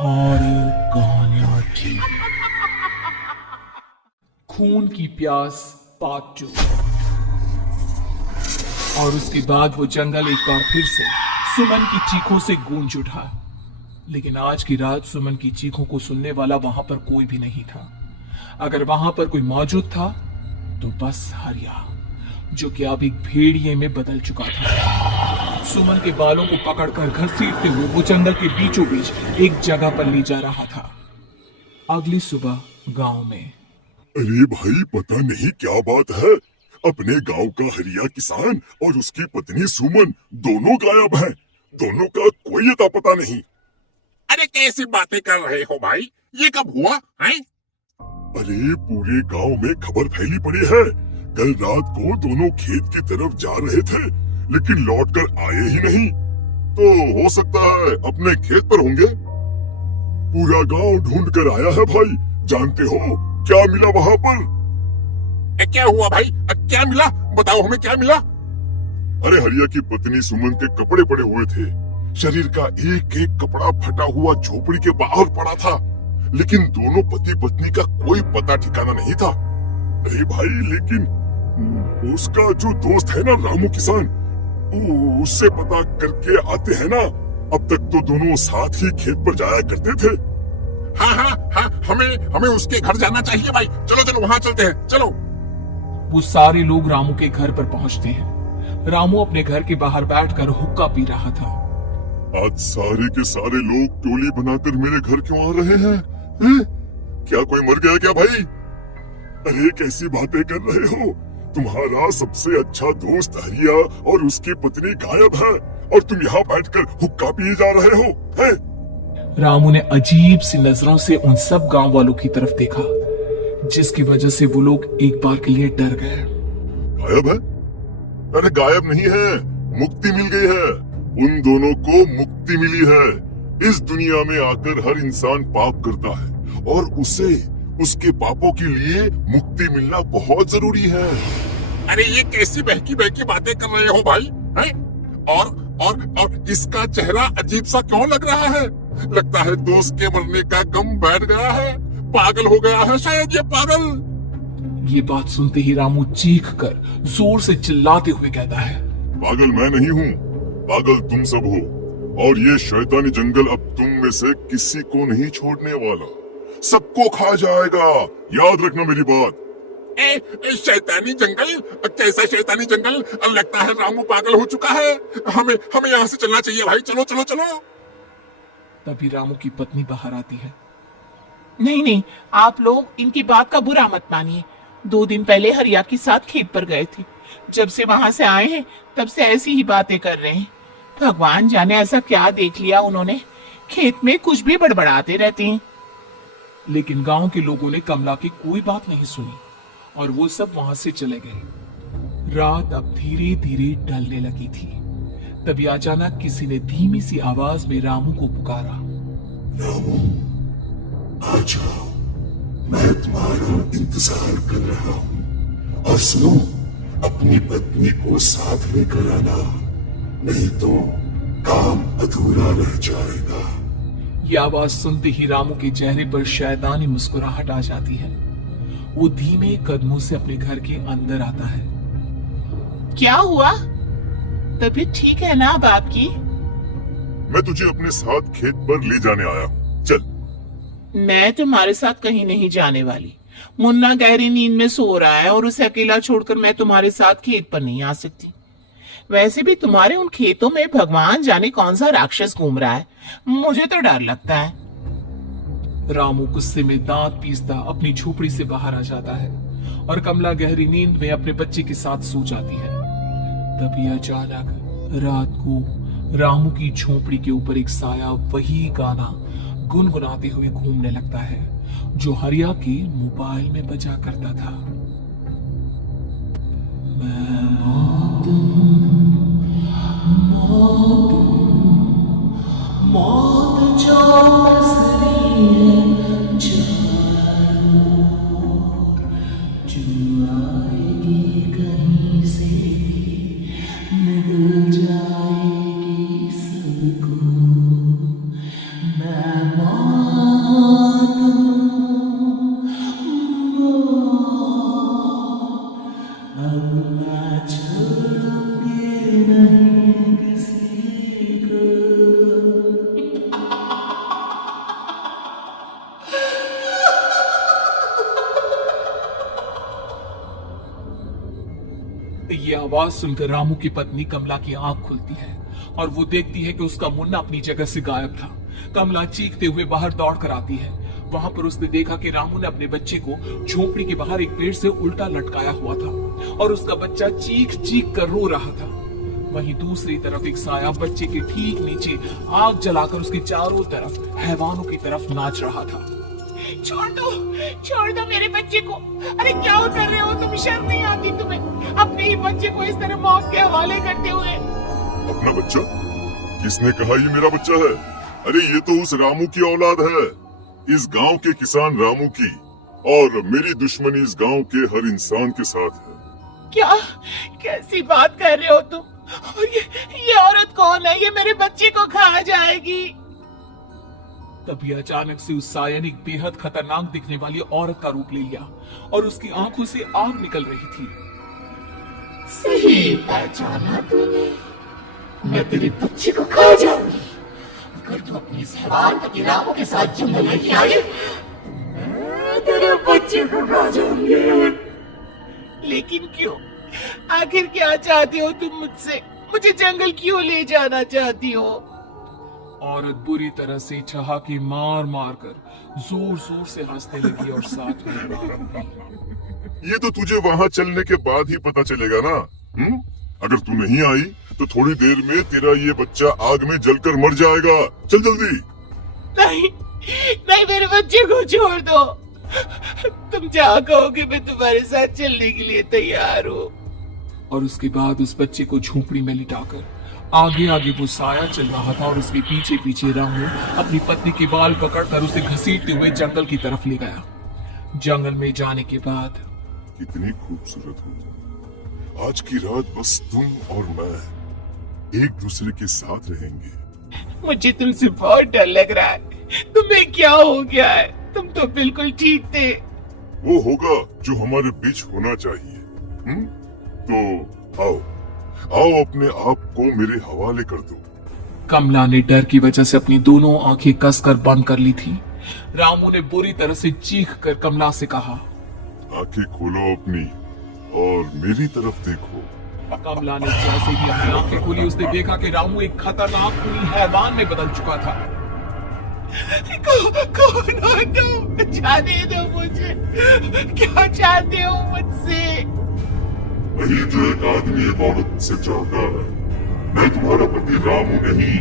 Horror कहानियां थी। खून की प्यास पार्ट 2। और उसके बाद वो जंगल एक बार फिर से सुमन की चीखों से गूंज उठा। लेकिन आज की रात सुमन की चीखों को सुनने वाला वहां पर कोई भी नहीं था। अगर वहां पर कोई मौजूद था तो बस हरिया, जो कि अब एक भेड़िए में बदल चुका था। सुमन के बालों को पकड़कर घसीटते हुए वो जंगल के बीचों बीच एक जगह पर ले जा रहा था। अगली सुबह गांव में। अरे भाई, पता नहीं क्या बात है। अपने गांव का हरिया किसान और उसकी पत्नी सुमन दोनों गायब हैं। दोनों का कोई अता पता नहीं। अरे कैसी बातें कर रहे हो भाई, ये कब हुआ है? अरे पूरे गांव में खबर फैली पड़ी है। कल रात को दोनों खेत की तरफ जा रहे थे, लेकिन लौट कर आए ही नहीं। तो हो सकता है अपने खेत पर होंगे। पूरा गांव ढूंढ कर आया है भाई। जानते हो क्या मिला वहां पर? क्या हुआ भाई, क्या मिला? बताओ हमें क्या मिला? अरे हरिया की पत्नी सुमन के कपड़े पड़े हुए थे। शरीर का एक एक कपड़ा फटा हुआ झोपड़ी के बाहर पड़ा था, लेकिन दोनों पति पत्नी का कोई पता ठिकाना नहीं था। अरे भाई, लेकिन उसका जो दोस्त है ना रामू किसान, उससे पता करके आते हैं ना। अब तक तो दोनों साथ ही खेत पर जाया करते थे। हाँ, हमें उसके घर जाना चाहिए भाई। चलो चलो वहाँ चलते हैं, चलो। वो सारे लोग रामू के घर पर पहुंचते हैं। रामू अपने घर के बाहर बैठकर हुक्का पी रहा था। आज सारे के सारे लोग टोली बनाकर मेरे घर क्यों आ रहे हैं? हैं? क्या कोई मर गया क्या भाई? अरे कैसी बातें कर रहे हो? तुम्हारा सबसे अच्छा दोस्त हरिया और उसकी पत्नी गायब है, और तुम यहाँ बैठकर हुक्का पिए जा रहे हो? हैं? रामू ने अजीब सी नजरों से उन सब गांव वालों की तरफ देखा, जिसकी वजह से वो लोग एक बार के लिए डर गए। गायब है? अरे गायब नहीं है, मुक्ति मिल गई है। उन दोनों को मुक्ति मिली है। इस दुनिया में आकर हर इंसान पाप करता है, और उसे उसके पापों के लिए मुक्ति मिलना बहुत जरूरी है। अरे ये कैसी बहकी बहकी बातें कर रहे हो भाई, हैं? और इसका चेहरा अजीब सा क्यों लग रहा है? लगता है दोस्त के मरने का गम बैठ गया है। पागल हो गया है शायद ये पागल। ये बात सुनते ही रामू चीख कर जोर से चिल्लाते हुए कहता है, पागल मैं नहीं हूँ, पागल तुम सब हो। और ये शैतानी जंगल अब तुम में से किसी को नहीं छोड़ने वाला, सबको खा जाएगा। याद रखना मेरी बात। शैतानी जंगल? कैसा शैतानी जंगल? लगता है रामू पागल हो चुका है। हमें यहाँ से चलना चाहिए भाई। चलो चलो चलो। तभी रामू की पत्नी बाहर आती है। नहीं नहीं, आप लोग इनकी बात का बुरा मत मानिए। 2 दिन पहले हरिया के साथ खेत पर गए थे। जब से वहां से आए हैं तब से ऐसी ही बातें कर रहे हैं। भगवान जाने ऐसा क्या देख लिया उन्होंने, खेत में कुछ भी बड़बड़ाते रहते हैं। लेकिन गांव के लोगों ने कमला की कोई बात नहीं सुनी और वो सब वहां से चले गए। रात अब धीरे धीरे ढलने लगी थी। तभी अचानक किसी ने धीमी सी आवाज में रामू को पुकारा। रामू, आ जाओ, मैं तुम्हारा इंतजार कर रहा हूँ। और सुनो, अपनी पत्नी को साथ लेकर आना, नहीं तो काम अधूरा रह जाएगा। ये आवाज सुनते ही रामू के चेहरे पर शैतानी मुस्कुराहट आ जाती है। वो धीमे कदमों से अपने घर के अंदर आता है। क्या हुआ? तबीयत ठीक है ना अब आपकी? मैं तुझे अपने साथ खेत पर ले जाने आया हूँ, चल। मैं तुम्हारे साथ कहीं नहीं जाने वाली। मुन्ना गहरी नींद में सो रहा है और उसे अकेला छोड़कर मैं तुम्हारे साथ खेत पर नहीं आ सकती। वैसे भी तुम्हारे उन खेतों में भगवान जाने कौन सा राक्षस घूम रहा है, मुझे तो डर लगता है। रामू गुस्से में दांत पीसता अपनी झोपड़ी से बाहर आ जाता है और कमला गहरी नींद में अपने बच्चे के साथ सो जाती है। तभी अचानक रात को रामू की झोपड़ी के ऊपर एक साया वही गाना गुनगुनाते हुए घूमने लगता है जो हरिया के मोबाइल में बजा करता था। मैं मौत जो बसरी है जो आएगी कहीं से मिल जाएगी सबको। मैं ये आवाज सुनकर रामू की पत्नी कमला की आंख खुलती है और वो देखती है कि उसका मुन्ना अपनी जगह से गायब था। कमला चीखते हुए बाहर दौड़ कर आती है। वहां पर उसने देखा कि रामू ने अपने बच्चे को झोपड़ी के बाहर एक पेड़ से उल्टा लटकाया हुआ था और उसका बच्चा चीख चीख कर रो रहा था। वहीं दूसरी तरफ एक साया बच्चे के ठीक नीचे आग जलाकर उसके चारों तरफ हैवानों की तरफ नाच रहा था। छोड़ दो मेरे बच्चे को। अरे क्या कर रहे हो तुम? शर्म नहीं आती तुम्हें अपने ही बच्चे को इस तरह मौत के हवाले करते हुए? अपना बच्चा? किसने कहा ये मेरा बच्चा है? अरे ये तो उस रामू की औलाद है, इस गांव के किसान रामू की, और मेरी दुश्मनी इस गांव के हर इंसान के साथ है। क्या कैसी बात कर रहे हो तुम? और ये औरत कौन है? ये मेरे बच्चे को खा जाएगी। तभी अचानक से उस साया ने एक बेहद खतरनाक दिखने वाली औरत का रूप ले लिया और उसकी आंखों से आग निकल रही थी। सही पहचाना तूने, मैं तेरे बच्चे को खा जाऊंगी। अगर तू अपने इस हैवान पति रामू के साथ जंगल लेके आई, मैं तेरे बच्चे को खा जाऊंगी। लेकिन क्यों? आखिर क्या चाहते हो तुम मुझसे? मुझे जंगल क्यों ले जाना चाहती हो? औरत बुरी तरह से ठहाके मार मार कर जोर जोर से हंसने लगी और साथ में ये तो तुझे वहाँ चलने के बाद ही पता चलेगा ना। अगर तू नहीं आई तो थोड़ी देर में तेरा ये बच्चा आग में जलकर मर जाएगा। चल जल्दी। नहीं मेरे बच्चे को छोड़ दो। तुम जहाँ कहोगे मैं तुम्हारे साथ चलने के लिए तैयार हूँ। और उसके बाद उस बच्चे को झोपड़ी में लिटाकर आगे आगे वो साया चल रहा था और उसके पीछे पीछे रामू अपनी पत्नी के बाल पकड़कर उसे घसीटते हुए जंगल की तरफ ले गया। जंगल में जाने के बाद कितनी खूबसूरत हो। आज की रात बस तुम और मैं एक दूसरे के साथ रहेंगे। मुझे तुमसे बहुत डर लग रहा है। तुम्हें क्या हो गया है? तुम तो बिल्कुल ठीक थे। वो होगा जो हमारे बीच होना चाहिए। तो आओ अपने आप को मेरे हवाले कर दो। कमला ने डर की वजह से अपनी दोनों आंखें कसकर बंद कर ली थी। रामू ने बुरी तरह से चीख कर कमला से कहा, आंखें खोलो अपनी और मेरी तरफ देखो। कमला ने जैसे ही अपनी आंखें खोली उसने देखा कि रामू एक खतरनाक खूनी हैवान में बदल चुका था। कौन हो तुम? जाने दो मुझे। क्या चाहते हो मुझसे? वही जो एक आदमी एक औरत से चाहता है। मैं तुम्हारा पति रामू नहीं,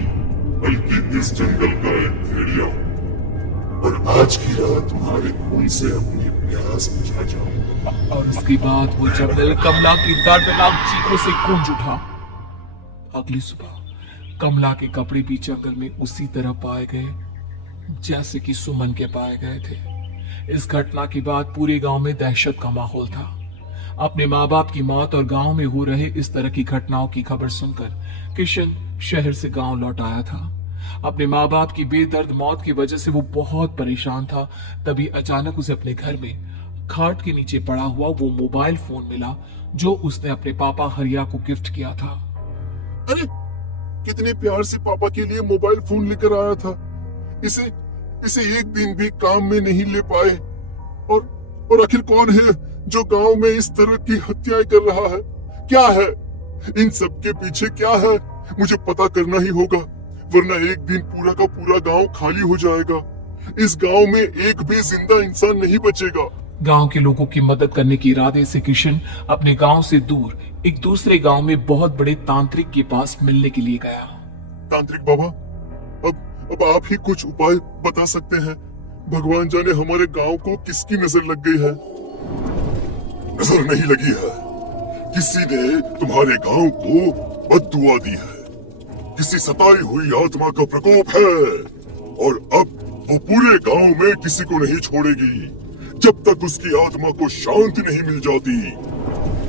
बल्कि इस जंगल का एक भेड़िया हूँ, और आज की रात तुम्हारे खून से अपनी प्यास बुझा जाऊंगा। और उसके बाद वो जंगल कमला की दर्दनाक चीखों से गूंज उठा। अगली सुबह कमला के कपड़े भी जंगल में उसी तरह पाए गए जैसे कि सुमन के पाए गए थे। इस घटना के बाद पूरे गांव में दहशत का माहौल था। अपने माँ बाप की मौत और गांव में हो रहे इस तरह की घटनाओं की खबर सुनकर किशन शहर से गांव लौट आया था। अपने माँ बाप की बेदर्द मौत की वजह से वो बहुत परेशान था। तभी अचानक उसे अपने घर में खाट के नीचे पड़ा हुआ वो मोबाइल फोन मिला जो उसने अपने पापा हरिया को गिफ्ट किया था। अरे कितने प्यार से पापा के लिए मोबाइल फोन लेकर आया था। इसे एक दिन भी काम में नहीं ले पाए। और आखिर कौन है जो गांव में इस तरह की हत्याएं कर रहा है? क्या है इन सब के पीछे? क्या है? मुझे पता करना ही होगा, वरना एक दिन पूरा का पूरा गांव खाली हो जाएगा। इस गांव में एक भी जिंदा इंसान नहीं बचेगा। गांव के लोगों की मदद करने के इरादे से किशन अपने गांव से दूर एक दूसरे गांव में बहुत बड़े तांत्रिक के पास मिलने के लिए गया। तांत्रिक बाबा, अब आप ही कुछ उपाय बता सकते हैं। भगवान जाने हमारे गांव को किसकी नजर लग गई है। नजर नहीं लगी है, किसी ने तुम्हारे गांव को बद्दुआ दी है। किसी सताई हुई आत्मा का प्रकोप है और अब वो पूरे गांव में किसी को नहीं छोड़ेगी जब तक उसकी आत्मा को शांति नहीं मिल जाती।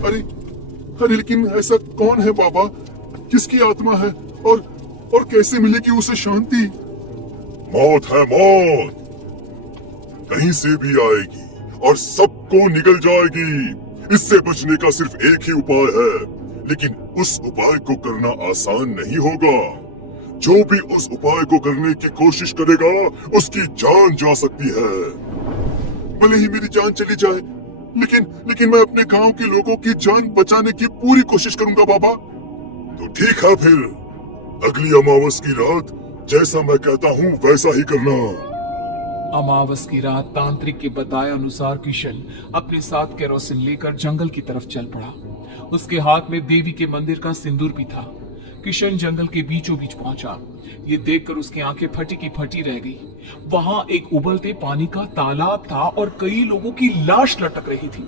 अरे लेकिन ऐसा कौन है बाबा? किसकी आत्मा है और कैसे मिलेगी उसे शांति? मौत है मौत, कहीं से भी आएगी और सबको निगल जाएगी। इससे बचने का सिर्फ एक ही उपाय है, लेकिन उस उपाय को करना आसान नहीं होगा। जो भी उस उपाय को करने की कोशिश करेगा उसकी जान जा सकती है। भले ही मेरी जान चली जाए, लेकिन मैं अपने गांव के लोगों की जान बचाने की पूरी कोशिश करूंगा बाबा। तो ठीक है फिर, अगली अमावस की रात जैसा मैं कहता हूँ वैसा ही करना। अमावस की रात तांत्रिक के बताए अनुसार किशन अपने साथ केरोसिन लेकर जंगल की तरफ चल पड़ा। उसके हाथ में देवी के मंदिर का सिंदूर भी था। किशन जंगल के बीचों बीच पहुंचा। ये देखकर उसकी आंखें फटी की फटी रह गई। वहां एक उबलते पानी का तालाब था और कई लोगों की लाश लटक रही थी।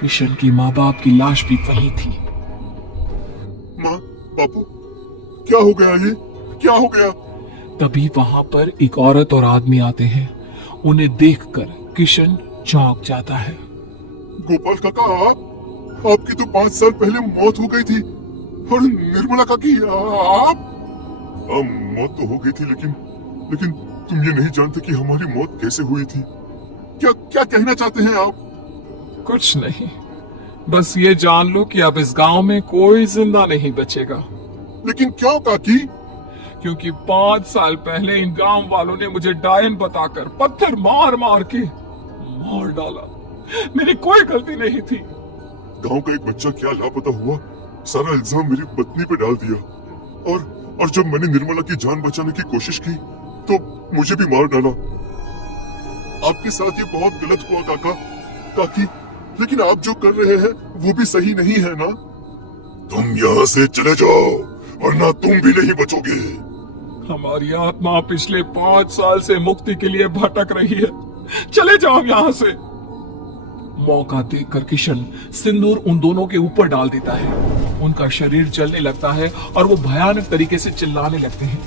किशन की माँ बाप की लाश भी वहीं थी। माँ, बापू, क्या हो गया? ये क्या हो गया? तभी वहां पर एक औरत और आदमी आते हैं। उन्हें देखकर किशन चौंक जाता है। गोपाल काका, आपकी तो 5 साल पहले मौत हो गई थी। और निर्मला काकी, आप? मौत तो हो गई थी, लेकिन तुम ये नहीं जानते कि हमारी मौत कैसे हुई थी। क्या कहना चाहते हैं आप? कुछ नहीं, बस ये जान लो कि अब इस गांव में कोई जिंदा नहीं बचेगा। लेकिन क्यों काकी? क्योंकि 5 साल पहले इन गांव वालों ने मुझे डायन बताकर पत्थर मार मार के मार डाला। मेरी कोई गलती नहीं थी। गांव का एक बच्चा क्या लापता हुआ, सारा इल्जाम मेरी पत्नी पे डाल दिया। और जब मैंने निर्मला की जान बचाने की कोशिश की तो मुझे भी मार डाला। आपके साथ ये बहुत गलत हुआ काकी, लेकिन आप जो कर रहे हैं वो भी सही नहीं है ना? तुम यहाँ से चले जाओ, वरना तुम भी नहीं बचोगे। हमारी आत्मा पिछले 5 साल से मुक्ति के लिए भटक रही है। चले जाओ यहाँ से। मौका देखकर किशन सिंदूर उन दोनों के ऊपर डाल देता है। उनका शरीर जलने लगता है और वो भयानक तरीके से चिल्लाने लगते हैं।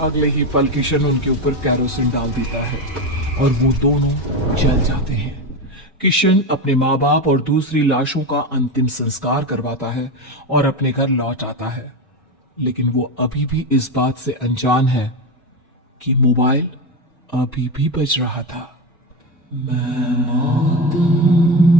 अगले ही पल किशन उनके ऊपर केरोसिन डाल देता है और वो दोनों जल जाते हैं। किशन अपने माँ बाप और दूसरी लाशों का अंतिम संस्कार करवाता है और अपने घर लौट आता है। लेकिन वो अभी भी इस बात से अनजान है कि मोबाइल अभी भी बज रहा था। मैं मौत हूं,